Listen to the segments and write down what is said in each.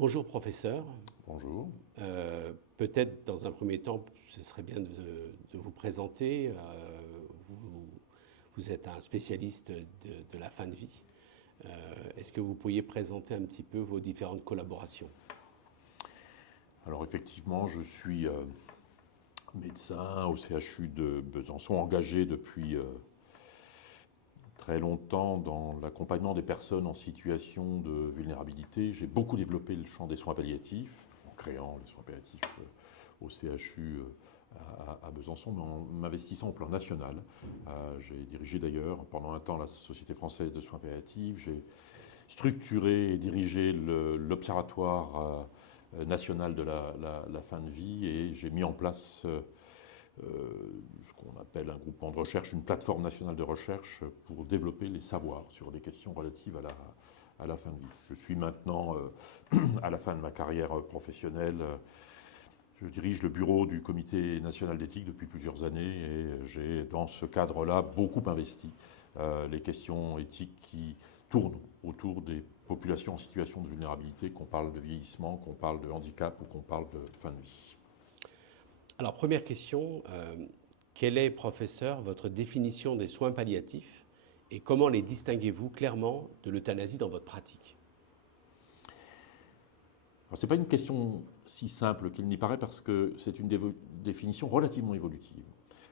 Bonjour professeur. Bonjour. Peut-être dans un premier temps, ce serait bien de vous présenter. Vous êtes un spécialiste de la fin de vie. Est-ce que vous pourriez présenter un petit peu vos différentes collaborations? Alors effectivement, je suis médecin au CHU de Besançon, engagé depuis très longtemps dans l'accompagnement des personnes en situation de vulnérabilité. J'ai beaucoup développé le champ des soins palliatifs, en créant les soins palliatifs au CHU à Besançon, mais en m'investissant au plan national. J'ai dirigé d'ailleurs pendant un temps la Société française de soins palliatifs. J'ai structuré et dirigé l'Observatoire national de la fin de vie, et j'ai mis en place ce qu'on appelle un groupement de recherche, une plateforme nationale de recherche pour développer les savoirs sur les questions relatives à la fin de vie. Je suis maintenant à la fin de ma carrière professionnelle. Je dirige le bureau du Comité national d'éthique depuis plusieurs années, et j'ai dans ce cadre-là beaucoup investi les questions éthiques qui tournent autour des populations en situation de vulnérabilité, qu'on parle de vieillissement, qu'on parle de handicap ou qu'on parle de fin de vie. Alors première question, quelle est, professeur, votre définition des soins palliatifs et comment les distinguez-vous clairement de l'euthanasie dans votre pratique? Ce n'est pas une question si simple qu'il n'y paraît, parce que c'est une définition relativement évolutive.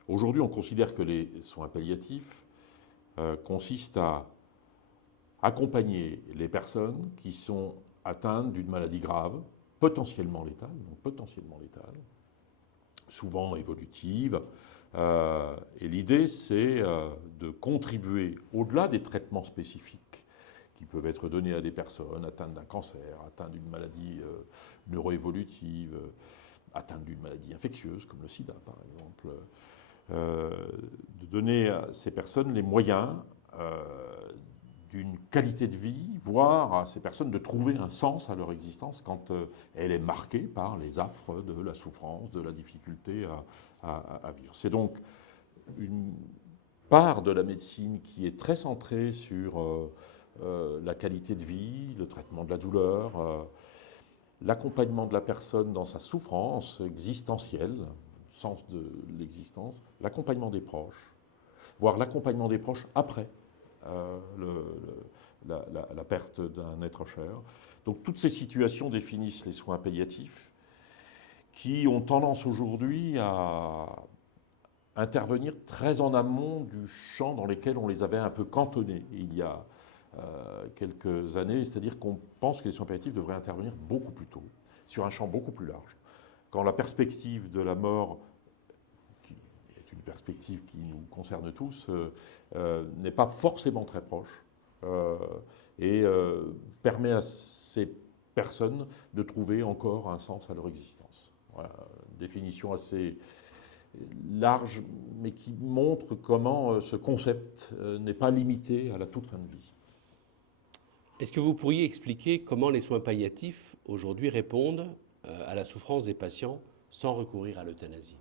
Aujourd'hui, on considère que les soins palliatifs consistent à accompagner les personnes qui sont atteintes d'une maladie grave, potentiellement létale, souvent évolutive. Et l'idée, c'est de contribuer, au-delà des traitements spécifiques qui peuvent être donnés à des personnes atteintes d'un cancer, atteintes d'une maladie neuroévolutive, atteintes d'une maladie infectieuse, comme le sida par exemple, de donner à ces personnes les moyens d'une qualité de vie, voire à ces personnes de trouver un sens à leur existence quand elle est marquée par les affres de la souffrance, de la difficulté à vivre. C'est donc une part de la médecine qui est très centrée sur la qualité de vie, le traitement de la douleur, l'accompagnement de la personne dans sa souffrance existentielle, sens de l'existence, l'accompagnement des proches, voire l'accompagnement des proches après la perte d'un être cher. Donc toutes ces situations définissent les soins palliatifs, qui ont tendance aujourd'hui à intervenir très en amont du champ dans lequel on les avait un peu cantonnés il y a quelques années, c'est-à-dire qu'on pense que les soins palliatifs devraient intervenir beaucoup plus tôt, sur un champ beaucoup plus large. Quand la perspective de la mort, qui est une perspective qui nous concerne tous, n'est pas forcément très proche, et permet à ces personnes de trouver encore un sens à leur existence. Voilà, définition assez large, mais qui montre comment ce concept n'est pas limité à la toute fin de vie. Est-ce que vous pourriez expliquer comment les soins palliatifs aujourd'hui répondent à la souffrance des patients sans recourir à l'euthanasie?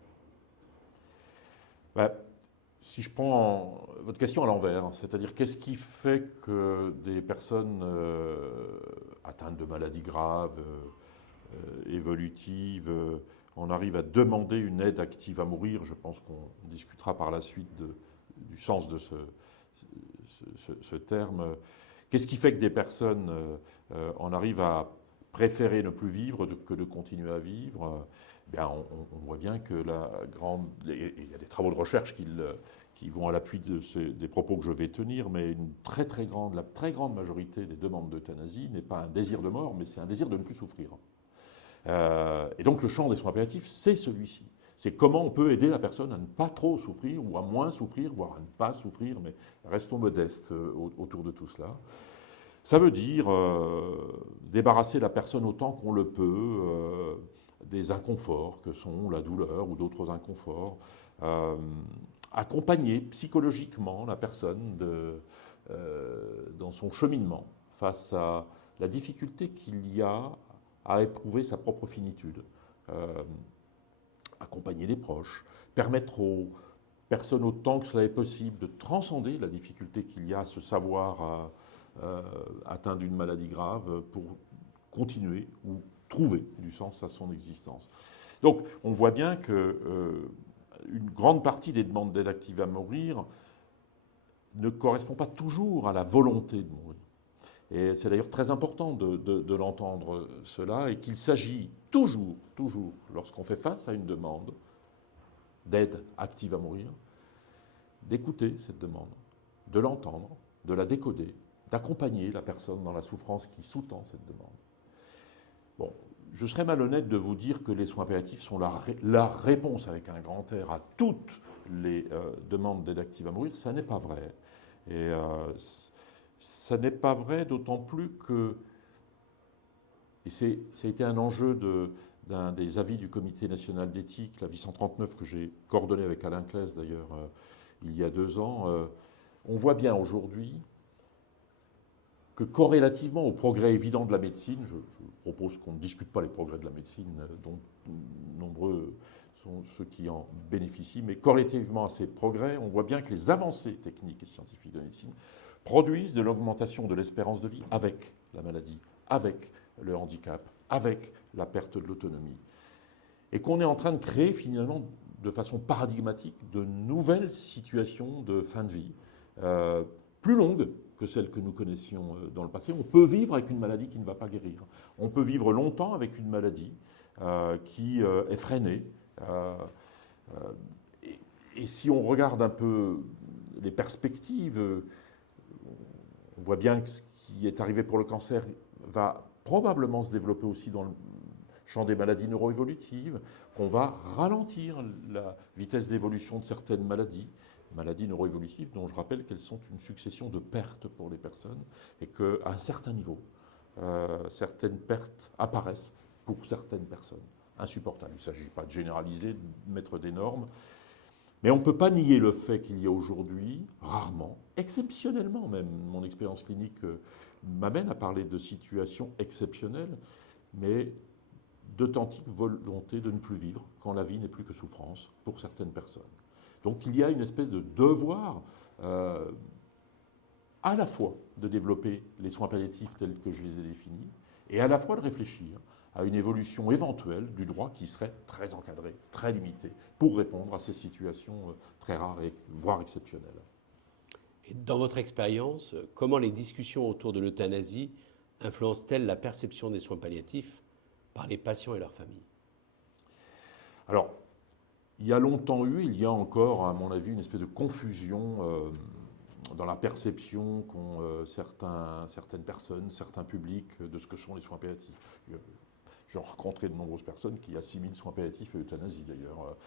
Si je prends votre question à l'envers, c'est-à-dire qu'est-ce qui fait que des personnes atteintes de maladies graves, évolutives, on arrive à demander une aide active à mourir. Je pense qu'on discutera par la suite du sens de ce terme. Qu'est-ce qui fait que des personnes en arrivent à préférer ne plus vivre que de continuer à vivre? Bien, on voit bien que il y a des travaux de recherche qui vont à l'appui des propos que je vais tenir, mais la très grande majorité des demandes d'euthanasie n'est pas un désir de mort, mais c'est un désir de ne plus souffrir. Et donc le champ des soins palliatifs, c'est celui-ci. C'est comment on peut aider la personne à ne pas trop souffrir, ou à moins souffrir, voire à ne pas souffrir, mais restons modestes autour de tout cela. Ça veut dire débarrasser la personne autant qu'on le peut des inconforts que sont la douleur ou d'autres inconforts, accompagner psychologiquement la personne dans son cheminement face à la difficulté qu'il y a à éprouver sa propre finitude, accompagner les proches, permettre aux personnes autant que cela est possible de transcender la difficulté qu'il y a à se savoir atteint d'une maladie grave pour continuer ou trouver du sens à son existence. Donc on voit bien que une grande partie des demandes d'aide active à mourir ne correspond pas toujours à la volonté de mourir. Et c'est d'ailleurs très important de l'entendre cela, et qu'il s'agit toujours, lorsqu'on fait face à une demande d'aide active à mourir, d'écouter cette demande, de l'entendre, de la décoder, d'accompagner la personne dans la souffrance qui sous-tend cette demande. Bon, je serais malhonnête de vous dire que les soins palliatifs sont la réponse avec un grand R à toutes les demandes d'aide active à mourir. Ça n'est pas vrai. Et ça n'est pas vrai d'autant plus que, et ça a été un enjeu d'un des avis du Comité national d'éthique, l'avis 139 que j'ai coordonné avec Alain Claes d'ailleurs il y a 2 ans, on voit bien aujourd'hui que corrélativement au progrès évident de la médecine, je propose qu'on ne discute pas les progrès de la médecine, dont nombreux sont ceux qui en bénéficient, mais corrélativement à ces progrès, on voit bien que les avancées techniques et scientifiques de la médecine produisent de l'augmentation de l'espérance de vie avec la maladie, avec le handicap, avec la perte de l'autonomie. Et qu'on est en train de créer finalement de façon paradigmatique de nouvelles situations de fin de vie, plus longues que celles que nous connaissions dans le passé. On peut vivre avec une maladie qui ne va pas guérir. On peut vivre longtemps avec une maladie qui est freinée. Et si on regarde un peu les perspectives, on voit bien que ce qui est arrivé pour le cancer va probablement se développer aussi dans le champ des maladies neuroévolutives, qu'on va ralentir la vitesse d'évolution de certaines maladies neuroévolutives dont je rappelle qu'elles sont une succession de pertes pour les personnes et qu'à un certain niveau, certaines pertes apparaissent pour certaines personnes insupportables. Il ne s'agit pas de généraliser, de mettre des normes, mais on ne peut pas nier le fait qu'il y a aujourd'hui, rarement, exceptionnellement même, mon expérience clinique m'amène à parler de situations exceptionnelles, mais d'authentique volonté de ne plus vivre quand la vie n'est plus que souffrance pour certaines personnes. Donc il y a une espèce de devoir à la fois de développer les soins palliatifs tels que je les ai définis et à la fois de réfléchir à une évolution éventuelle du droit qui serait très encadré, très limité, pour répondre à ces situations très rares et voire exceptionnelles. Et dans votre expérience, comment les discussions autour de l'euthanasie influencent-elles la perception des soins palliatifs par les patients et leurs familles? Alors, il y a longtemps eu, il y a encore, à mon avis, une espèce de confusion dans la perception qu'ont certaines personnes, certains publics de ce que sont les soins palliatifs. J'ai rencontré de nombreuses personnes qui assimilent soins palliatifs et euthanasie d'ailleurs.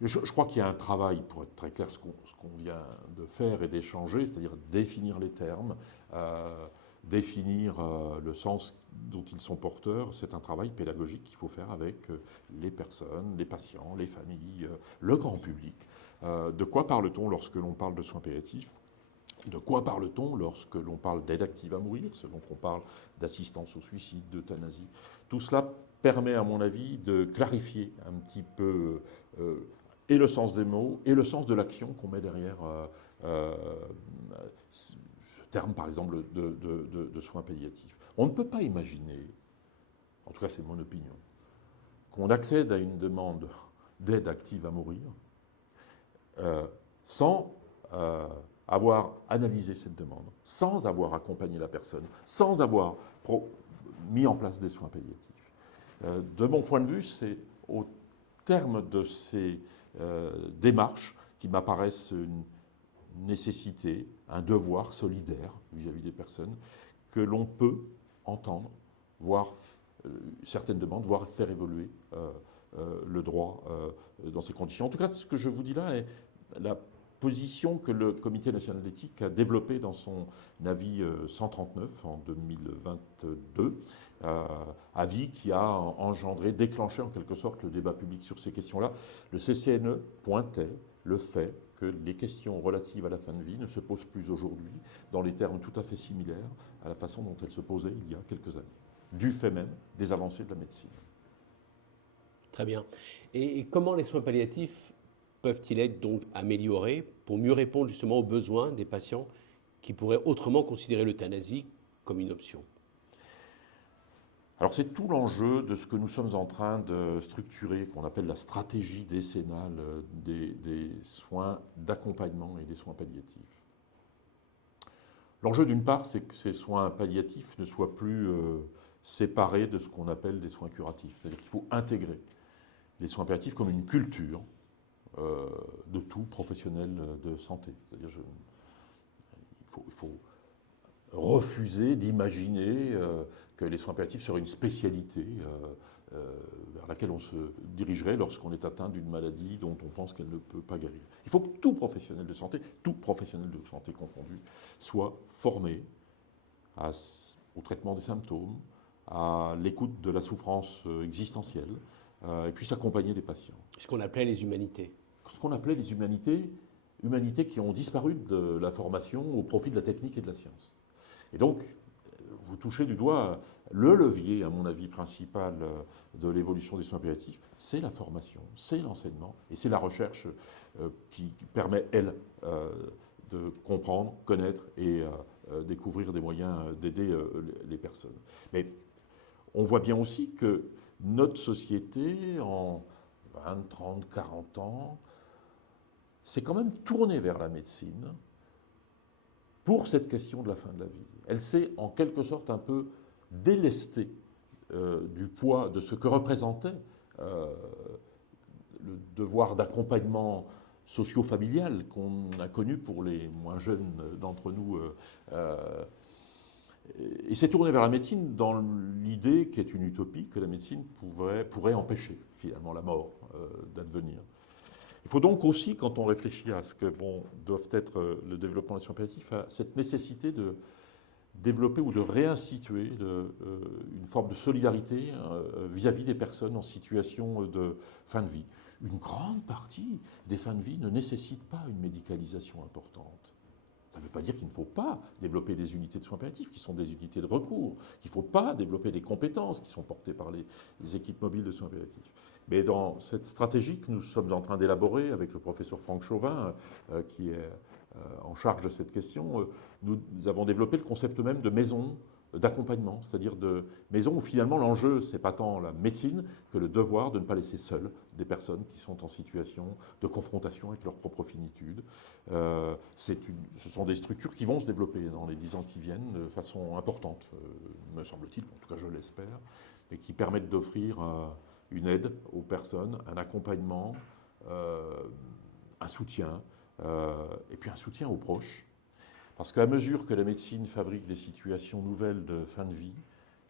Je crois qu'il y a un travail, pour être très clair, ce qu'on vient de faire et d'échanger, c'est-à-dire définir les termes, définir le sens dont ils sont porteurs. C'est un travail pédagogique qu'il faut faire avec les personnes, les patients, les familles, le grand public. De quoi parle-t-on lorsque l'on parle de soins palliatifs ? De quoi parle-t-on lorsque l'on parle d'aide active à mourir, selon qu'on parle d'assistance au suicide, d'euthanasie? Tout cela permet, à mon avis, de clarifier un petit peu et le sens des mots et le sens de l'action qu'on met derrière ce terme, par exemple, de soins palliatifs. On ne peut pas imaginer, en tout cas c'est mon opinion, qu'on accède à une demande d'aide active à mourir sans avoir analysé cette demande, sans avoir accompagné la personne, sans avoir mis en place des soins palliatifs. De mon point de vue, c'est au terme de ces démarches qui m'apparaissent une nécessité, un devoir solidaire vis-à-vis des personnes, que l'on peut entendre, voir certaines demandes, voire faire évoluer le droit dans ces conditions. En tout cas, ce que je vous dis là est la position que le Comité national d'éthique a développée dans son avis 139 en 2022, avis qui a engendré, déclenché en quelque sorte le débat public sur ces questions-là. Le CCNE pointait le fait que les questions relatives à la fin de vie ne se posent plus aujourd'hui dans les termes tout à fait similaires à la façon dont elles se posaient il y a quelques années, du fait même des avancées de la médecine. Très bien. Et comment les soins palliatifs peuvent-ils être donc améliorés pour mieux répondre justement aux besoins des patients qui pourraient autrement considérer l'euthanasie comme une option? Alors c'est tout l'enjeu de ce que nous sommes en train de structurer, qu'on appelle la stratégie décennale des soins d'accompagnement et des soins palliatifs. L'enjeu d'une part, c'est que ces soins palliatifs ne soient plus séparés de ce qu'on appelle des soins curatifs. C'est-à-dire qu'il faut intégrer les soins palliatifs comme une culture de tout professionnel de santé. C'est-à-dire il faut refuser d'imaginer que les soins palliatifs seraient une spécialité vers laquelle on se dirigerait lorsqu'on est atteint d'une maladie dont on pense qu'elle ne peut pas guérir. Il faut que tout professionnel de santé confondu, soit formé au traitement des symptômes, à l'écoute de la souffrance existentielle, et puis s'accompagner des patients. Ce qu'on appelait les humanités. Ce qu'on appelait les humanités qui ont disparu de la formation au profit de la technique et de la science. Et donc, vous touchez du doigt le levier, à mon avis, principal de l'évolution des soins palliatifs, c'est la formation, c'est l'enseignement et c'est la recherche qui permet, elle, de comprendre, connaître et découvrir des moyens d'aider les personnes. Mais on voit bien aussi que notre société, en 20, 30, 40 ans, s'est quand même tournée vers la médecine pour cette question de la fin de la vie. Elle s'est en quelque sorte un peu délestée du poids de ce que représentait le devoir d'accompagnement socio-familial qu'on a connu pour les moins jeunes d'entre nous. Et s'est tournée vers la médecine dans l'idée, qui est une utopie, que la médecine pourrait empêcher finalement la mort d'advenir. Il faut donc aussi, quand on réfléchit à ce que doivent être le développement des soins palliatifs, à cette nécessité de développer ou de réinstituer une forme de solidarité vis-à-vis des personnes en situation de fin de vie. Une grande partie des fins de vie ne nécessite pas une médicalisation importante. Ça ne veut pas dire qu'il ne faut pas développer des unités de soins palliatifs qui sont des unités de recours, qu'il ne faut pas développer des compétences qui sont portées par les équipes mobiles de soins palliatifs. Mais dans cette stratégie que nous sommes en train d'élaborer avec le professeur Franck Chauvin, qui est en charge de cette question, nous avons développé le concept même de maison d'accompagnement, c'est-à-dire de maison où finalement l'enjeu, c'est pas tant la médecine que le devoir de ne pas laisser seules des personnes qui sont en situation de confrontation avec leur propre finitude. Ce sont des structures qui vont se développer dans les 10 ans qui viennent de façon importante, me semble-t-il, en tout cas je l'espère, et qui permettent d'offrir une aide aux personnes, un accompagnement, un soutien, et puis un soutien aux proches. Parce qu'à mesure que la médecine fabrique des situations nouvelles de fin de vie,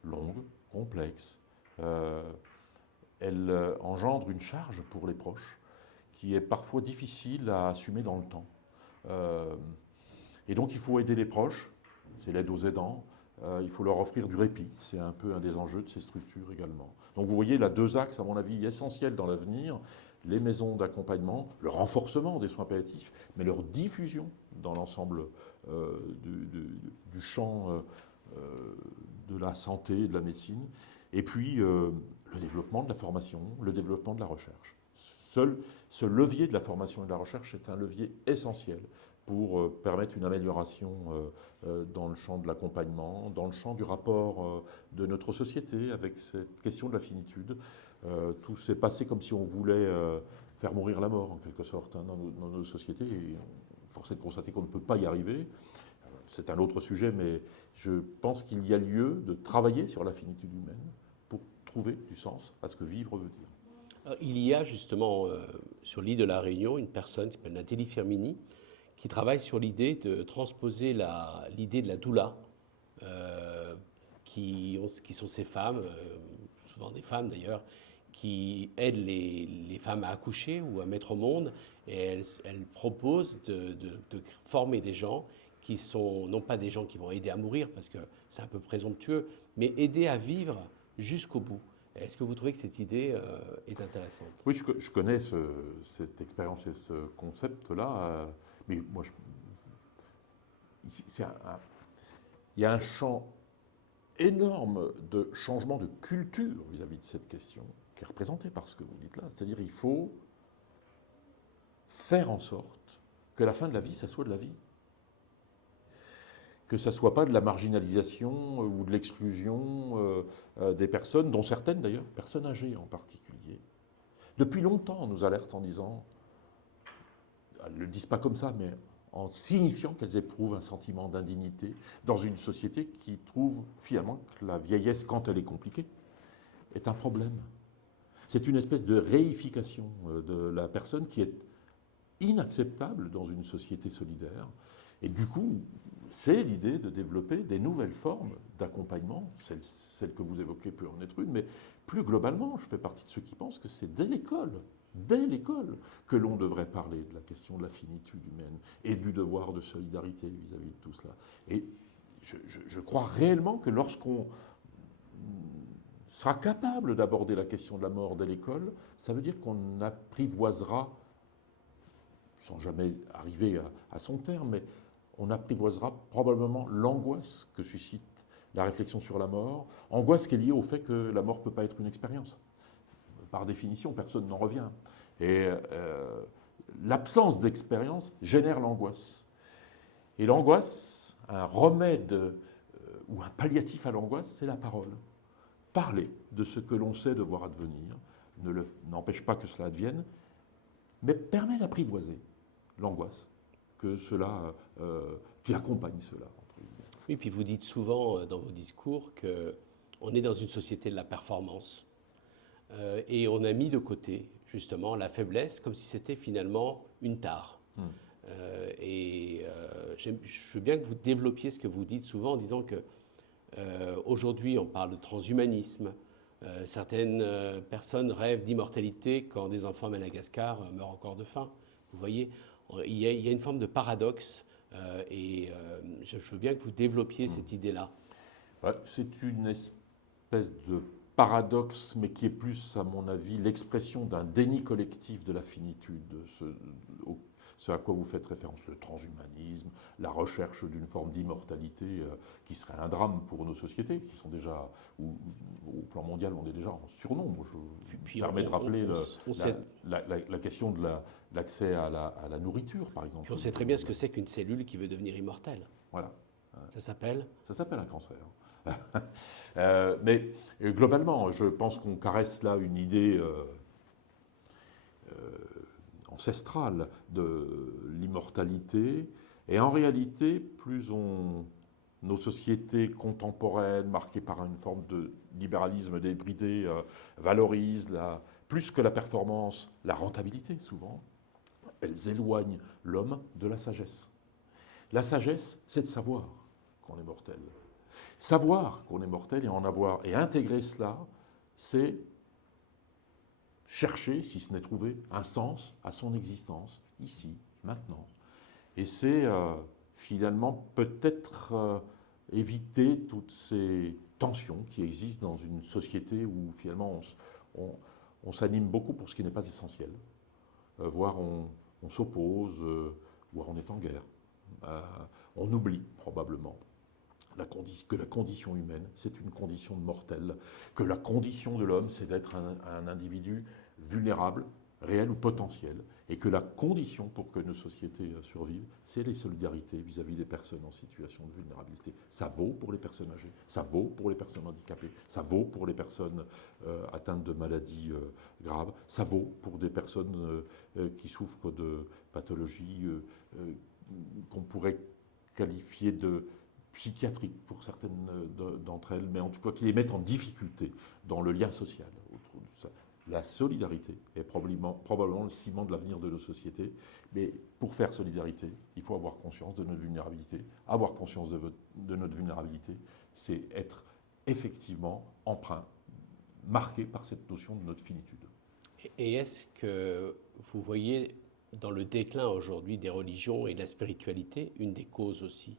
longues, complexes, elle engendre une charge pour les proches qui est parfois difficile à assumer dans le temps. Et donc il faut aider les proches, c'est l'aide aux aidants, il faut leur offrir du répit, c'est un peu un des enjeux de ces structures également. Donc vous voyez là deux axes, à mon avis, essentiels dans l'avenir, les maisons d'accompagnement, le renforcement des soins palliatifs, mais leur diffusion dans l'ensemble du champ de la santé et de la médecine, et puis le développement de la formation, le développement de la recherche. Seul ce levier de la formation et de la recherche est un levier essentiel pour permettre une amélioration dans le champ de l'accompagnement, dans le champ du rapport de notre société avec cette question de la finitude. Tout s'est passé comme si on voulait faire mourir la mort, en quelque sorte, hein, dans nos sociétés. Et force est de constater qu'on ne peut pas y arriver. C'est un autre sujet, mais je pense qu'il y a lieu de travailler sur la finitude humaine pour trouver du sens à ce que vivre veut dire. Alors, il y a justement sur l'île de la Réunion une personne qui s'appelle Nathalie Firmini qui travaille sur l'idée de transposer l'idée de la doula, qui sont ces femmes, souvent des femmes d'ailleurs, qui aident les femmes à accoucher ou à mettre au monde, et elle propose de former des gens qui sont, non pas des gens qui vont aider à mourir, parce que c'est un peu présomptueux, mais aider à vivre jusqu'au bout. Est-ce que vous trouvez que cette idée est intéressante? Oui, je connais cette expérience et ce concept-là, mais moi, il y a un champ énorme de changement de culture vis-à-vis de cette question, qui est représenté par ce que vous dites là. C'est-à-dire qu'il faut faire en sorte que la fin de la vie, ça soit de la vie. que ça ne soit pas de la marginalisation ou de l'exclusion des personnes, dont certaines d'ailleurs, personnes âgées en particulier. Depuis longtemps, on nous alerte en disant, elles ne le disent pas comme ça, mais en signifiant qu'elles éprouvent un sentiment d'indignité dans une société qui trouve finalement que la vieillesse, quand elle est compliquée, est un problème. C'est une espèce de réification de la personne qui est inacceptable dans une société solidaire. Et du coup, c'est l'idée de développer des nouvelles formes d'accompagnement. Celle que vous évoquez peut en être une, mais plus globalement, je fais partie de ceux qui pensent que c'est dès l'école, que l'on devrait parler de la question de la finitude humaine et du devoir de solidarité vis-à-vis de tout cela. Et je crois réellement que lorsqu'on sera capable d'aborder la question de la mort dès l'école, ça veut dire qu'on apprivoisera, sans jamais arriver à son terme, mais on apprivoisera probablement l'angoisse que suscite la réflexion sur la mort, angoisse qui est liée au fait que la mort ne peut pas être une expérience. Par définition, personne n'en revient. Et l'absence d'expérience génère l'angoisse. Et l'angoisse, un remède ou un palliatif à l'angoisse, c'est la parole. Parler de ce que l'on sait devoir advenir n'empêche pas que cela advienne, mais permet d'apprivoiser l'angoisse qui accompagne cela. Oui, puis vous dites souvent dans vos discours qu'on est dans une société de la performance et on a mis de côté justement la faiblesse comme si c'était finalement une tare. Je veux bien que vous développiez ce que vous dites souvent en disant que aujourd'hui on parle de transhumanisme. Certaines personnes rêvent d'immortalité quand des enfants à Madagascar meurent encore de faim. Vous voyez, il y a une forme de paradoxe je veux bien que vous développiez cette idée-là. Ouais, c'est une espèce de paradoxe, mais qui est plus, à mon avis, l'expression d'un déni collectif de la finitude, ce à quoi vous faites référence, le transhumanisme, la recherche d'une forme d'immortalité qui serait un drame pour nos sociétés, qui sont déjà, au plan mondial, on est déjà en surnombre. Je me permets de rappeler la question de l'accès à la nourriture, par exemple. Puis on sait très bien ce que c'est qu'une cellule qui veut devenir immortelle. Voilà. Ça s'appelle ? Ça s'appelle un cancer. Mais globalement, je pense qu'on caresse là une idée ancestrale de l'immortalité. Et en réalité, nos sociétés contemporaines, marquées par une forme de libéralisme débridé, valorisent plus que la performance, la rentabilité souvent, elles éloignent l'homme de la sagesse. La sagesse, c'est de savoir qu'on est mortel. Savoir qu'on est mortel et intégrer cela, c'est chercher, si ce n'est trouver, un sens à son existence, ici, maintenant. Et c'est finalement peut-être éviter toutes ces tensions qui existent dans une société où finalement on s'anime beaucoup pour ce qui n'est pas essentiel, voire on s'oppose, voire on est en guerre. On oublie probablement que la condition humaine, c'est une condition de mortel, que la condition de l'homme, c'est d'être un individu vulnérable, réel ou potentiel, et que la condition pour que nos sociétés survivent, c'est les solidarités vis-à-vis des personnes en situation de vulnérabilité. Ça vaut pour les personnes âgées, ça vaut pour les personnes handicapées, ça vaut pour les personnes atteintes de maladies graves, ça vaut pour des personnes qui souffrent de pathologies qu'on pourrait qualifier de psychiatriques pour certaines d'entre elles, mais en tout cas qui les mettent en difficulté dans le lien social autour de ça. La solidarité est probablement le ciment de l'avenir de nos sociétés, mais pour faire solidarité, il faut avoir conscience de notre vulnérabilité. Avoir conscience de notre vulnérabilité, c'est être effectivement empreint, marqué par cette notion de notre finitude. Et est-ce que vous voyez dans le déclin aujourd'hui des religions et de la spiritualité une des causes aussi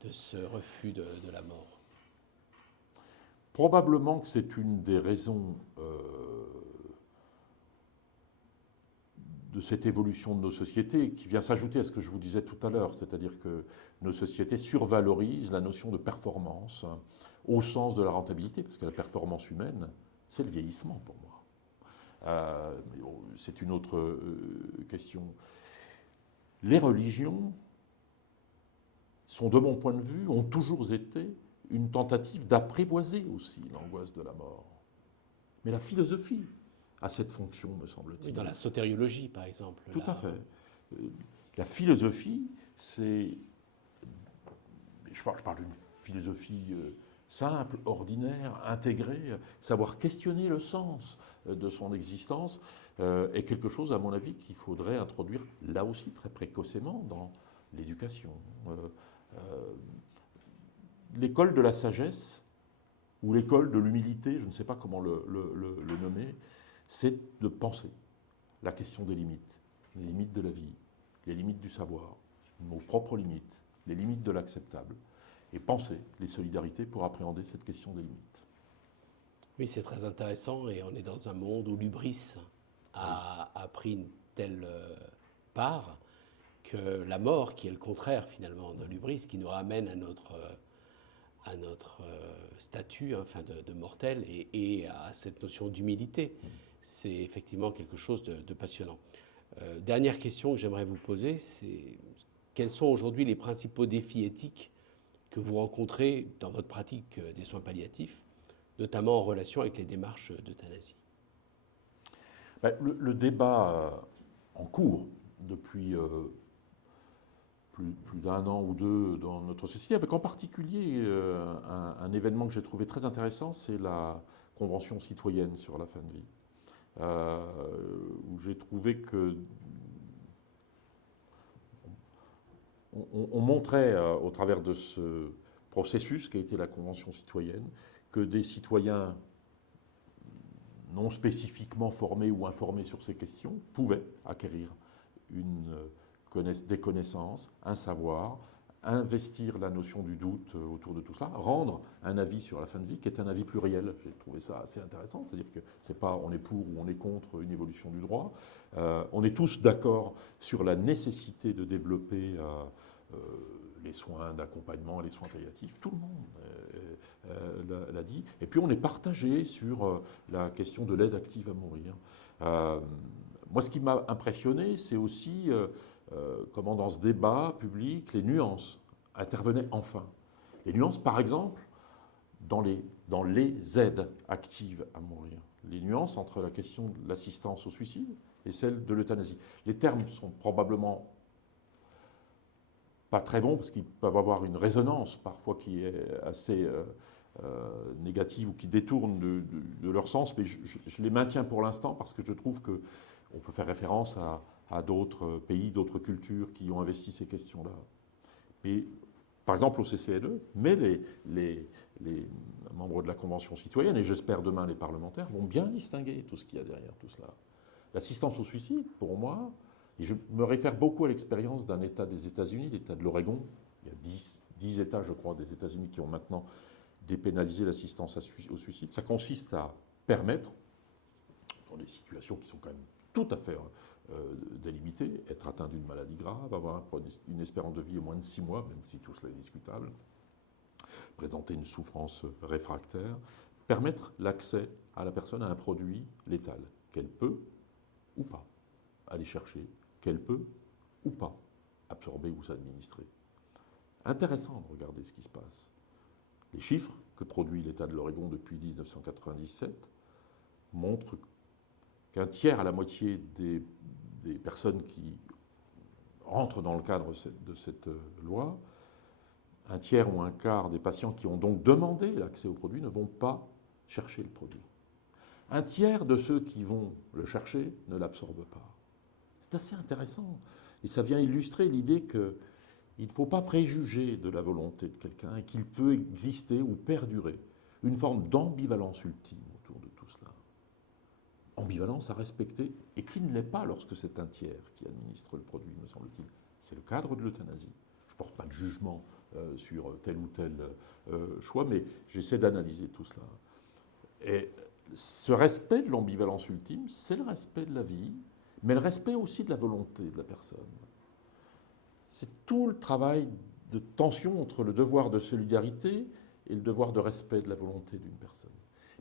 de ce refus de la mort? Probablement que c'est une des raisons de cette évolution de nos sociétés qui vient s'ajouter à ce que je vous disais tout à l'heure, c'est-à-dire que nos sociétés survalorisent la notion de performance au sens de la rentabilité, parce que la performance humaine, c'est le vieillissement pour moi. C'est une autre question. Les religions sont, de mon point de vue, ont toujours été une tentative d'apprivoiser aussi l'angoisse de la mort. Mais la philosophie a cette fonction, me semble-t-il. Oui, dans la sotériologie, par exemple. Tout à fait. La philosophie, c'est... Je parle d'une philosophie simple, ordinaire, intégrée, savoir questionner le sens de son existence est quelque chose, à mon avis, qu'il faudrait introduire là aussi très précocement dans l'éducation. L'école de la sagesse, ou l'école de l'humilité, je ne sais pas comment le nommer, c'est de penser la question des limites, les limites de la vie, les limites du savoir, nos propres limites, les limites de l'acceptable, et penser les solidarités pour appréhender cette question des limites. Oui, c'est très intéressant, et on est dans un monde où l'hubris a pris une telle part que la mort, qui est le contraire finalement de l'hubris, qui nous ramène à notre statut enfin, de mortel et à cette notion d'humilité. C'est effectivement quelque chose de passionnant. Dernière question que j'aimerais vous poser, c'est quels sont aujourd'hui les principaux défis éthiques que vous rencontrez dans votre pratique des soins palliatifs, notamment en relation avec les démarches d'euthanasie? Le débat en cours depuis plus d'un an ou deux dans notre société, avec en particulier un événement que j'ai trouvé très intéressant, c'est la Convention citoyenne sur la fin de vie, où j'ai trouvé que on montrait au travers de ce processus qui a été la Convention citoyenne que des citoyens non spécifiquement formés ou informés sur ces questions pouvaient acquérir des connaissances, un savoir, investir la notion du doute autour de tout cela, rendre un avis sur la fin de vie qui est un avis pluriel. J'ai trouvé ça assez intéressant, c'est-à-dire que c'est pas on est pour ou on est contre une évolution du droit. On est tous d'accord sur la nécessité de développer les soins d'accompagnement, les soins palliatifs. Tout le monde l'a dit. Et puis on est partagé sur la question de l'aide active à mourir. Moi, ce qui m'a impressionné, c'est aussi comment dans ce débat public, les nuances intervenaient enfin. Les nuances, par exemple, dans les aides actives à mourir. Les nuances entre la question de l'assistance au suicide et celle de l'euthanasie. Les termes sont probablement pas très bons parce qu'ils peuvent avoir une résonance parfois qui est assez négative ou qui détourne de leur sens, mais je les maintiens pour l'instant parce que je trouve qu'on peut faire référence à d'autres pays, d'autres cultures qui ont investi ces questions-là. Mais, par exemple, au CCLE, mais les membres de la Convention citoyenne, et j'espère demain les parlementaires, vont bien distinguer tout ce qu'il y a derrière tout cela. L'assistance au suicide, pour moi, et je me réfère beaucoup à l'expérience d'un État des États-Unis, l'État de l'Oregon. Il y a 10 États, je crois, des États-Unis qui ont maintenant dépénalisé l'assistance au suicide. Ça consiste à permettre, dans des situations qui sont quand même tout à fait délimitées, être atteint d'une maladie grave, avoir une espérance de vie au moins de 6 mois, même si tout cela est discutable, présenter une souffrance réfractaire, permettre l'accès à la personne à un produit létal qu'elle peut ou pas aller chercher, qu'elle peut ou pas absorber ou s'administrer. Intéressant de regarder ce qui se passe. Les chiffres que produit l'État de l'Oregon depuis 1997 montrent qu'un tiers à la moitié des personnes qui rentrent dans le cadre de cette loi, un tiers ou un quart des patients qui ont donc demandé l'accès au produit ne vont pas chercher le produit. Un tiers de ceux qui vont le chercher ne l'absorbent pas. C'est assez intéressant. Et ça vient illustrer l'idée qu'il ne faut pas préjuger de la volonté de quelqu'un et qu'il peut exister ou perdurer une forme d'ambivalence ultime autour de tout cela. Ambivalence à respecter et qui ne l'est pas lorsque c'est un tiers qui administre le produit, me semble-t-il. C'est le cadre de l'euthanasie. Je ne porte pas de jugement sur tel ou tel choix, mais j'essaie d'analyser tout cela. Et ce respect de l'ambivalence ultime, c'est le respect de la vie, mais le respect aussi de la volonté de la personne. C'est tout le travail de tension entre le devoir de solidarité et le devoir de respect de la volonté d'une personne.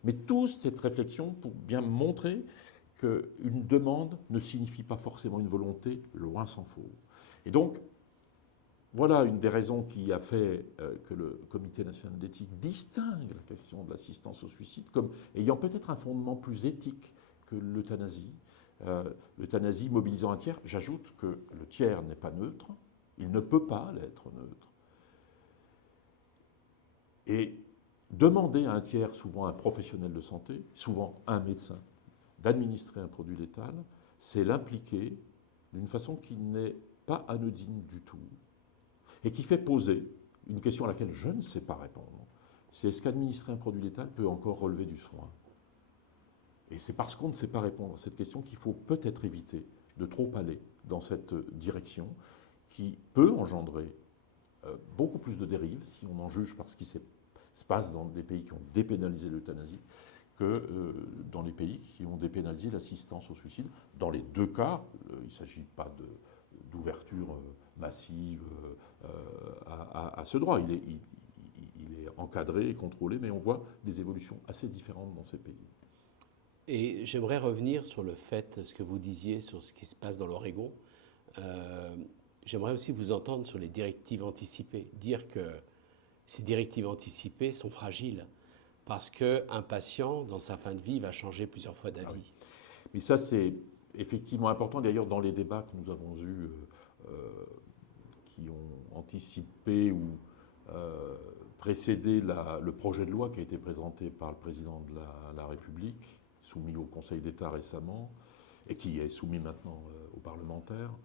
Mais toute cette réflexion pour bien montrer qu'une demande ne signifie pas forcément une volonté, loin s'en faut. Et donc, voilà une des raisons qui a fait que le Comité national d'éthique distingue la question de l'assistance au suicide comme ayant peut-être un fondement plus éthique que l'euthanasie. L'euthanasie mobilisant un tiers, j'ajoute que le tiers n'est pas neutre, il ne peut pas l'être neutre. Et demander à un tiers, souvent un professionnel de santé, souvent un médecin, d'administrer un produit létal, c'est l'impliquer d'une façon qui n'est pas anodine du tout et qui fait poser une question à laquelle je ne sais pas répondre. C'est est-ce qu'administrer un produit létal peut encore relever du soin ? Et c'est parce qu'on ne sait pas répondre à cette question qu'il faut peut-être éviter de trop aller dans cette direction qui peut engendrer beaucoup plus de dérives, si on en juge par ce qui se passe dans des pays qui ont dépénalisé l'euthanasie, que dans les pays qui ont dépénalisé l'assistance au suicide. Dans les deux cas, il ne s'agit pas d'ouverture massive à ce droit. Il est encadré et contrôlé, mais on voit des évolutions assez différentes dans ces pays. Et j'aimerais revenir sur le fait, ce que vous disiez sur ce qui se passe dans l'Oregon. J'aimerais aussi vous entendre sur les directives anticipées. Dire que ces directives anticipées sont fragiles parce qu'un patient, dans sa fin de vie, va changer plusieurs fois d'avis. Ah oui. Mais ça, c'est effectivement important. D'ailleurs, dans les débats que nous avons eus, qui ont anticipé ou précédé le projet de loi qui a été présenté par le président de la République, soumis au Conseil d'État récemment, et qui est soumis maintenant aux parlementaires,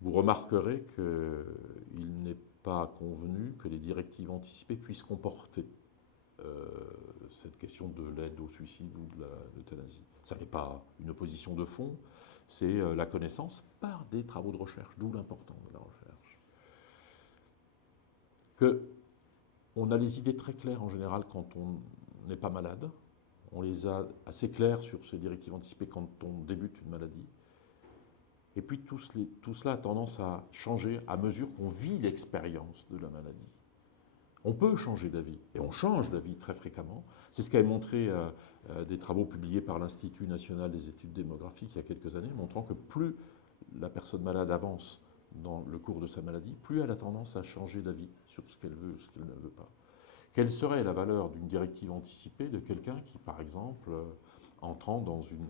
vous remarquerez qu'il n'est pas convenu que les directives anticipées puissent comporter cette question de l'aide au suicide ou de l'euthanasie. Ça n'est pas une opposition de fond, c'est la connaissance par des travaux de recherche, d'où l'importance de la recherche. On a les idées très claires en général quand on n'est pas malade, on les a assez claires sur ces directives anticipées quand on débute une maladie. Et puis tout cela a tendance à changer à mesure qu'on vit l'expérience de la maladie. On peut changer d'avis, et on change d'avis très fréquemment. C'est ce qu'avaient montré des travaux publiés par l'Institut national des études démographiques il y a quelques années, montrant que plus la personne malade avance dans le cours de sa maladie, plus elle a tendance à changer d'avis sur ce qu'elle veut ou ce qu'elle ne veut pas. Quelle serait la valeur d'une directive anticipée de quelqu'un qui, par exemple, entrant dans une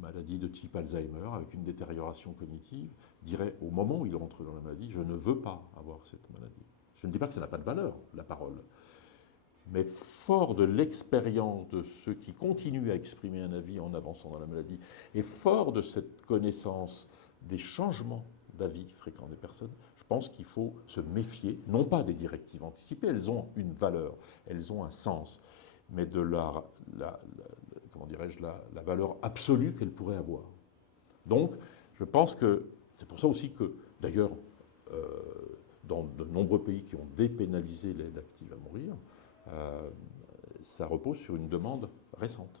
maladie de type Alzheimer, avec une détérioration cognitive, dirait au moment où il entre dans la maladie, je ne veux pas avoir cette maladie. Je ne dis pas que ça n'a pas de valeur, la parole. Mais fort de l'expérience de ceux qui continuent à exprimer un avis en avançant dans la maladie, et fort de cette connaissance des changements d'avis fréquents des personnes, je pense qu'il faut se méfier, non pas des directives anticipées, elles ont une valeur, elles ont un sens, mais de la valeur absolue qu'elles pourraient avoir. Donc, je pense que c'est pour ça aussi que, d'ailleurs, dans de nombreux pays qui ont dépénalisé l'aide active à mourir, ça repose sur une demande récente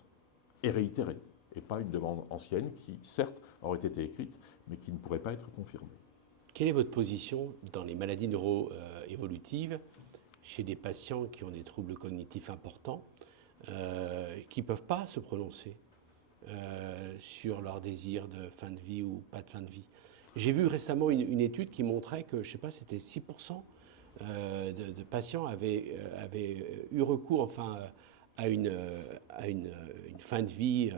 et réitérée, et pas une demande ancienne qui, certes, aurait été écrite, mais qui ne pourrait pas être confirmée. Quelle est votre position dans les maladies neuro-évolutives chez des patients qui ont des troubles cognitifs importants, qui ne peuvent pas se prononcer sur leur désir de fin de vie ou pas de fin de vie? J'ai vu récemment une étude qui montrait que, je ne sais pas, c'était 6% de patients avaient eu recours enfin, à une fin de vie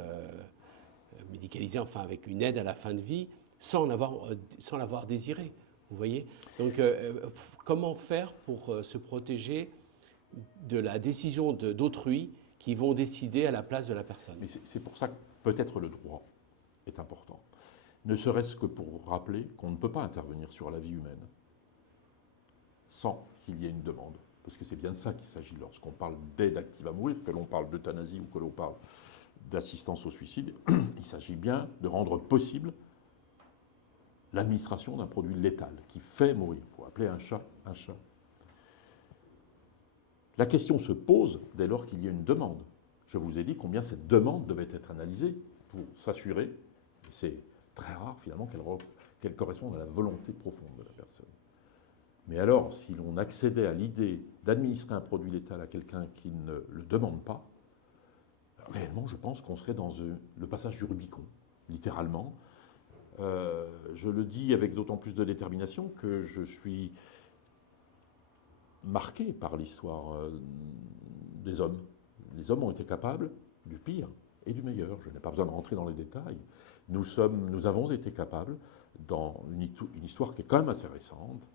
médicalisée, enfin avec une aide à la fin de vie, sans l'avoir désiré. Vous voyez ? Donc, comment faire pour se protéger de la décision d'autrui qui vont décider à la place de la personne? Mais c'est pour ça que peut-être le droit est important. Ne serait-ce que pour rappeler qu'on ne peut pas intervenir sur la vie humaine sans qu'il y ait une demande. Parce que c'est bien de ça qu'il s'agit lorsqu'on parle d'aide active à mourir, que l'on parle d'euthanasie ou que l'on parle d'assistance au suicide. Il s'agit bien de rendre possible l'administration d'un produit létal qui fait mourir. Il faut appeler un chat un chat. La question se pose dès lors qu'il y a une demande. Je vous ai dit combien cette demande devait être analysée pour s'assurer, et c'est très rare finalement, qu'elle corresponde à la volonté profonde de la personne. Mais alors, si l'on accédait à l'idée d'administrer un produit létal à quelqu'un qui ne le demande pas, réellement, je pense qu'on serait dans le passage du Rubicon, littéralement. Je le dis avec d'autant plus de détermination que je suis marqué par l'histoire des hommes. Les hommes ont été capables du pire et du meilleur. Je n'ai pas besoin de rentrer dans les détails. Nous avons été capables, dans une histoire qui est quand même assez récente,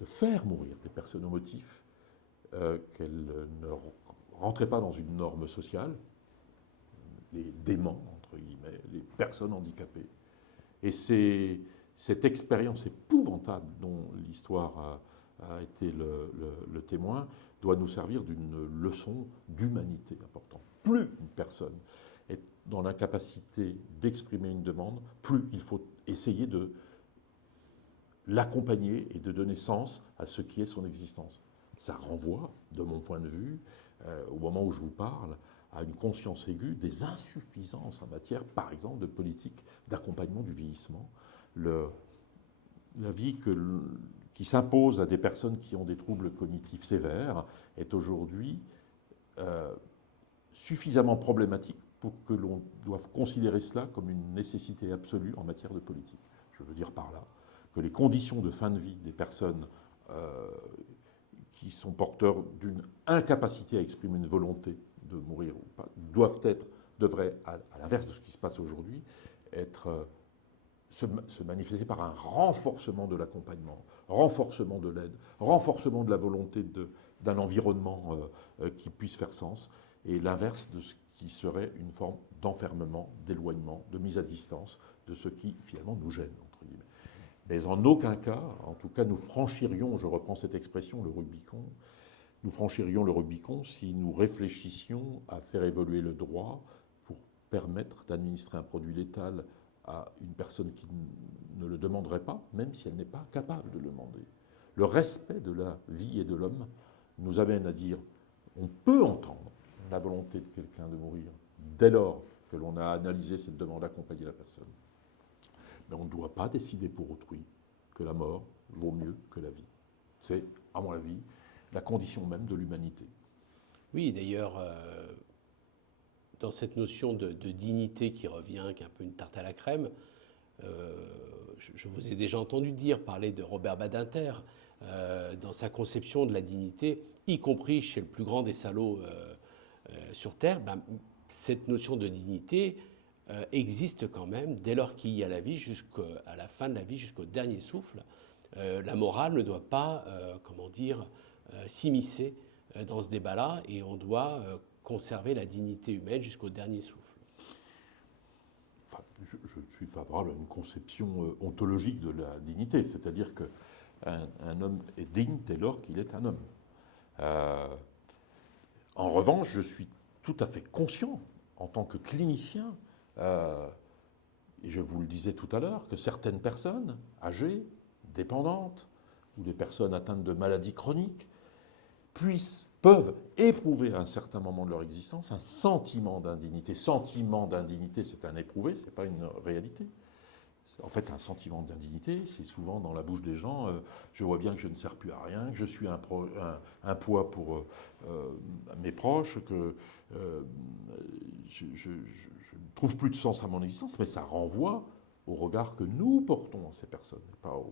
de faire mourir des personnes au motif qu'elles ne rentraient pas dans une norme sociale, les déments, entre guillemets, les personnes handicapées. Et cette expérience épouvantable dont l'histoire a été le témoin doit nous servir d'une leçon d'humanité importante. Plus une personne est dans l'incapacité d'exprimer une demande, plus il faut essayer de l'accompagner et de donner sens à ce qui est son existence. Ça renvoie, de mon point de vue, au moment où je vous parle, à une conscience aiguë des insuffisances en matière, par exemple, de politique d'accompagnement du vieillissement. La vie qui s'impose à des personnes qui ont des troubles cognitifs sévères est aujourd'hui suffisamment problématique pour que l'on doive considérer cela comme une nécessité absolue en matière de politique. Je veux dire par là que les conditions de fin de vie des personnes qui sont porteurs d'une incapacité à exprimer une volonté de mourir ou pas, devraient, à l'inverse de ce qui se passe aujourd'hui, se manifester par un renforcement de l'accompagnement, renforcement de l'aide, renforcement de la volonté d'un environnement qui puisse faire sens, et l'inverse de ce qui serait une forme d'enfermement, d'éloignement, de mise à distance de ce qui finalement nous gêne, entre guillemets. Mais en aucun cas, en tout cas, nous franchirions, je reprends cette expression, le Rubicon, nous franchirions le Rubicon si nous réfléchissions à faire évoluer le droit pour permettre d'administrer un produit létal à une personne qui ne le demanderait pas, même si elle n'est pas capable de le demander. Le respect de la vie et de l'homme nous amène à dire on peut entendre la volonté de quelqu'un de mourir dès lors que l'on a analysé cette demande, accompagner la personne. Mais on ne doit pas décider pour autrui que la mort vaut mieux que la vie. C'est, à mon avis, la condition même de l'humanité. Oui, d'ailleurs, dans cette notion de dignité qui revient, qui est un peu une tarte à la crème, je vous ai déjà entendu parler de Robert Badinter dans sa conception de la dignité, y compris chez le plus grand des salauds sur Terre. Cette notion de dignité existe quand même dès lors qu'il y a la vie jusqu'à la fin de la vie, jusqu'au dernier souffle. La morale ne doit pas, s'immiscer dans ce débat-là, et on doit conserver la dignité humaine jusqu'au dernier souffle. Enfin, je suis favorable à une conception ontologique de la dignité, c'est-à-dire qu'un homme est digne dès lors qu'il est un homme. En revanche, je suis tout à fait conscient, en tant que clinicien, et je vous le disais tout à l'heure, que certaines personnes âgées, dépendantes, ou des personnes atteintes de maladies chroniques, peuvent éprouver à un certain moment de leur existence un sentiment d'indignité. Sentiment d'indignité, c'est un éprouvé, ce n'est pas une réalité. En fait, un sentiment d'indignité, c'est souvent dans la bouche des gens, je vois bien que je ne sers plus à rien, que je suis un poids pour mes proches, que je ne trouve plus de sens à mon existence, mais ça renvoie au regard que nous portons à ces personnes, et pas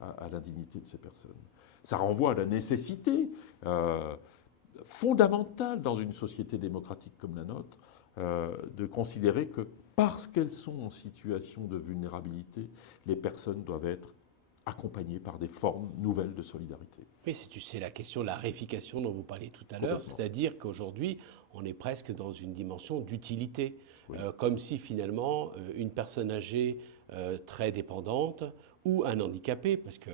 à l'indignité de ces personnes. Ça renvoie à la nécessité fondamentale dans une société démocratique comme la nôtre de considérer que parce qu'elles sont en situation de vulnérabilité, les personnes doivent être accompagnées par des formes nouvelles de solidarité. Oui, c'est la question de la réification dont vous parliez tout à l'heure, c'est-à-dire qu'aujourd'hui, on est presque dans une dimension d'utilité, oui. Comme si finalement une personne âgée très dépendante ou un handicapé, parce que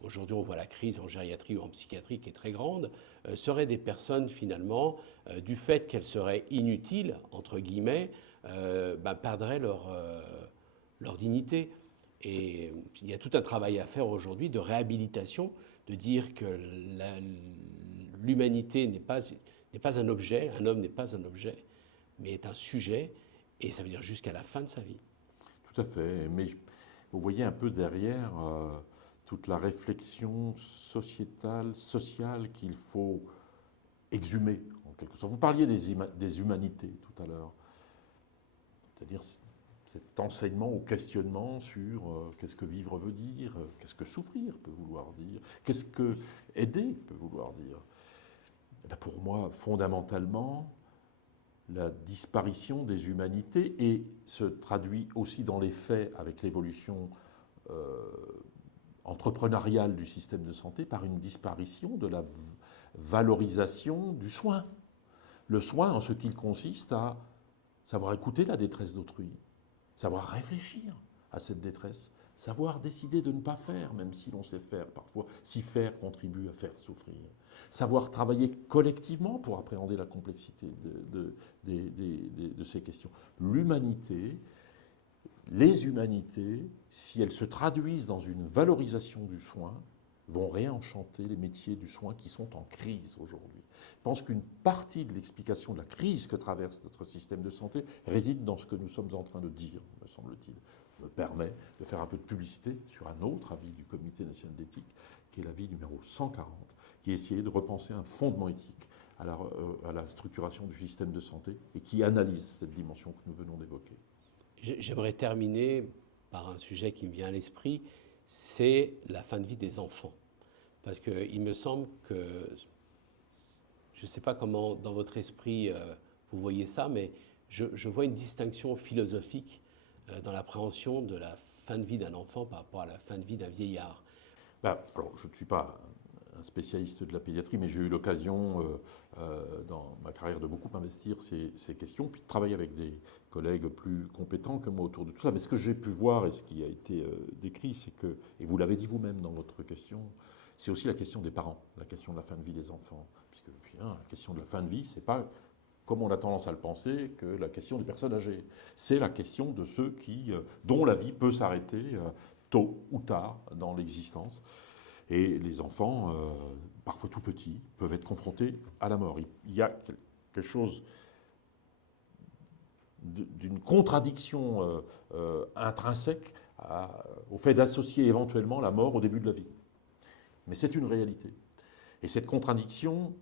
aujourd'hui on voit la crise en gériatrie ou en psychiatrie qui est très grande, seraient des personnes finalement, du fait qu'elles seraient inutiles, entre guillemets, perdraient leur dignité. Et il y a tout un travail à faire aujourd'hui de réhabilitation, de dire que l'humanité n'est pas un objet, un homme n'est pas un objet, mais est un sujet, et ça veut dire jusqu'à la fin de sa vie. Tout à fait, mais vous voyez un peu derrière toute la réflexion sociétale, sociale qu'il faut exhumer, en quelque sorte. Vous parliez des humanités tout à l'heure, c'est-à-dire cet enseignement au questionnement sur qu'est-ce que vivre veut dire, qu'est-ce que souffrir peut vouloir dire, qu'est-ce que aider peut vouloir dire. Et bien pour moi, fondamentalement, la disparition des humanités et se traduit aussi dans les faits avec l'évolution entrepreneuriale du système de santé par une disparition de la valorisation du soin. Le soin en ce qu'il consiste à savoir écouter la détresse d'autrui, savoir réfléchir à cette détresse, savoir décider de ne pas faire, même si l'on sait faire parfois, si faire contribue à faire souffrir. Savoir travailler collectivement pour appréhender la complexité de ces questions. L'humanité, les humanités, si elles se traduisent dans une valorisation du soin, vont réenchanter les métiers du soin qui sont en crise aujourd'hui. Je pense qu'une partie de l'explication de la crise que traverse notre système de santé réside dans ce que nous sommes en train de dire, me semble-t-il. Me permet de faire un peu de publicité sur un autre avis du Comité national d'éthique, qui est l'avis numéro 140, qui essayait de repenser un fondement éthique à la structuration du système de santé et qui analyse cette dimension que nous venons d'évoquer. J'aimerais terminer par un sujet qui me vient à l'esprit, c'est la fin de vie des enfants. Parce qu'il me semble que, je ne sais pas comment dans votre esprit vous voyez ça, mais je vois une distinction philosophique dans l'appréhension de la fin de vie d'un enfant par rapport à la fin de vie d'un vieillard. Alors, je ne suis pas un spécialiste de la pédiatrie, mais j'ai eu l'occasion dans ma carrière de beaucoup investir ces questions, puis de travailler avec des collègues plus compétents que moi autour de tout ça. Mais ce que j'ai pu voir et ce qui a été décrit, c'est que, et vous l'avez dit vous-même dans votre question, c'est aussi la question des parents, la question de la fin de vie des enfants. Puisque la question de la fin de vie, c'est pas, comme on a tendance à le penser, que la question des personnes âgées. C'est la question de ceux dont la vie peut s'arrêter tôt ou tard dans l'existence. Et les enfants, parfois tout petits, peuvent être confrontés à la mort. Il y a quelque chose d'une contradiction intrinsèque au fait d'associer éventuellement la mort au début de la vie. Mais c'est une réalité. Et cette contradiction,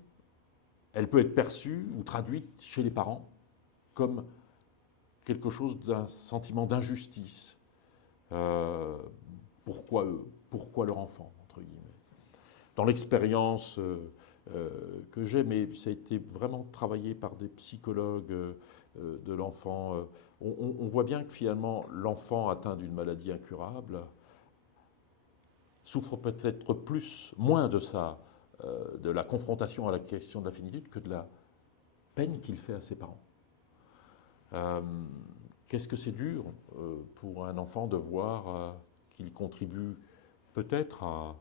elle peut être perçue ou traduite chez les parents comme quelque chose d'un sentiment d'injustice. Pourquoi eux ? Pourquoi leur enfant ? Entre guillemets. Dans l'expérience que j'ai, mais ça a été vraiment travaillé par des psychologues de l'enfant, on voit bien que finalement l'enfant atteint d'une maladie incurable souffre peut-être moins de la confrontation à la question de la finitude que de la peine qu'il fait à ses parents. Qu'est-ce que c'est dur pour un enfant de voir qu'il contribue peut-être à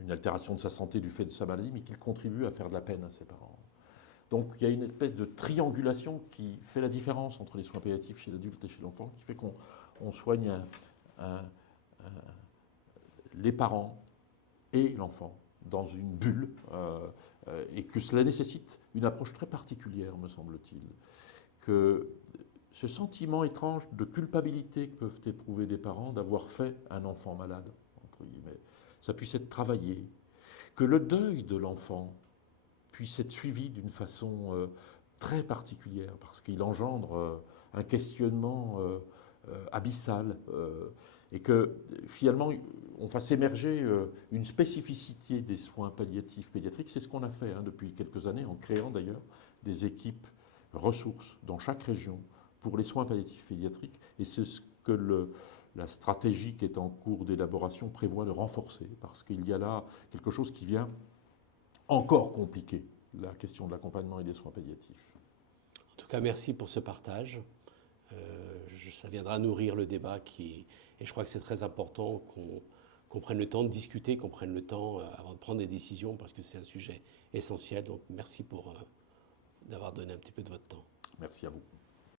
une altération de sa santé du fait de sa maladie, mais qu'il contribue à faire de la peine à ses parents. Donc il y a une espèce de triangulation qui fait la différence entre les soins palliatifs chez l'adulte et chez l'enfant, qui fait qu'on soigne les parents et l'enfant dans une bulle, et que cela nécessite une approche très particulière, me semble-t-il. Que ce sentiment étrange de culpabilité que peuvent éprouver des parents d'avoir fait un enfant malade, entre guillemets, ça puisse être travaillé, que le deuil de l'enfant puisse être suivi d'une façon très particulière, parce qu'il engendre un questionnement abyssal, et que finalement on fasse émerger une spécificité des soins palliatifs pédiatriques. C'est ce qu'on a fait depuis quelques années, en créant d'ailleurs des équipes ressources dans chaque région pour les soins palliatifs pédiatriques, et c'est ce que la stratégie qui est en cours d'élaboration prévoit de renforcer, parce qu'il y a là quelque chose qui vient encore compliquer la question de l'accompagnement et des soins palliatifs. En tout cas, merci pour ce partage. Ça viendra nourrir le débat et je crois que c'est très important qu'on prenne le temps de discuter, qu'on prenne le temps avant de prendre des décisions, parce que c'est un sujet essentiel. Donc merci d'avoir donné un petit peu de votre temps. Merci à vous.